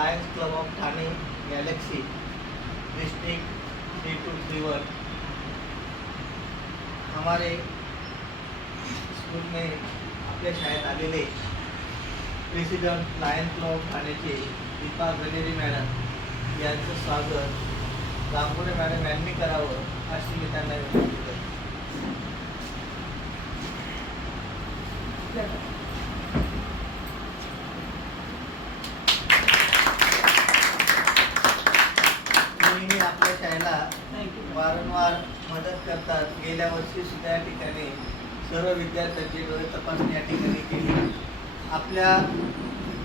Lions club of Thane galaxy district three two three one. हमारे school में आपल्या शाळेत आलेले प्रेसिडेंट लायन क्लब ऑफ ठाण्याचे दीपा गणेरी मॅडम यांचं स्वागत गांगुडे मॅडम यांनी करावं अशी मी त्यांना विनंती करतो नेहमी आपल्या शाळेला वारंवार मदत करतात. गेल्या वर्षी सुद्धा या ठिकाणी सर्व विद्यार्थ्यांची डोळे तपासणी या ठिकाणी केली. आपल्या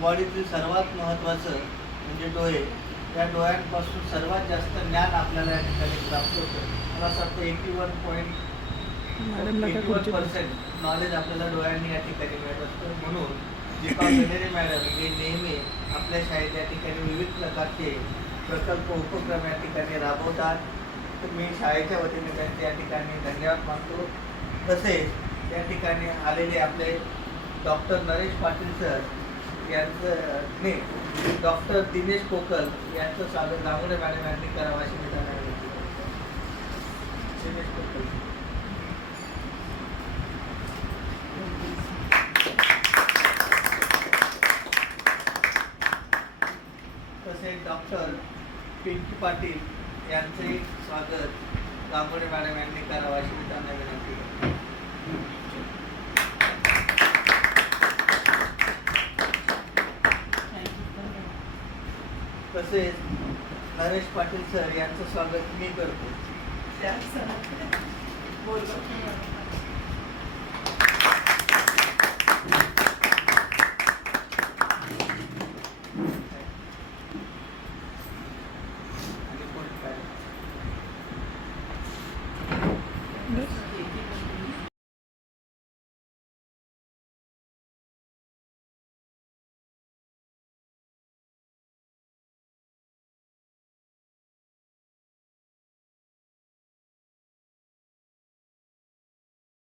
बॉडीतील सर्वात महत्त्वाचं म्हणजे डोळे. या डोळ्यांपासून सर्वात जास्त ज्ञान आपल्याला या ठिकाणी प्राप्त होतं. मला असं वाटतं eighty one point eighty one percent knowledge आपल्याला डोळ्यांनी या ठिकाणी मिळत असतं. म्हणून दीपा गणेरे मॅडम हे नेहमी आपल्या शाळेत या ठिकाणी विविध प्रकारचे प्रकल्प उपक्रम या ठिकाणी राबवतात. मी शाळेच्या वतीने काही त्या ठिकाणी धन्यवाद मानतो. तसेच त्या ठिकाणी आलेले आपले डॉक्टर नरेश पाटील सर यांचं नाही डॉक्टर दिनेश कोकल यांचं स्वागत गांगुडे मॅडम यांनी करावं अशी मी त्यांना दिनेश कोकल. तसेच डॉक्टर पिंकी पाटील यांचे स्वागत गांगुडे मॅडम यांनी करावं अशी मी त्यांना विनंती करतो. तसेच नरेश पाटील सर यांचं स्वागत मी करतो.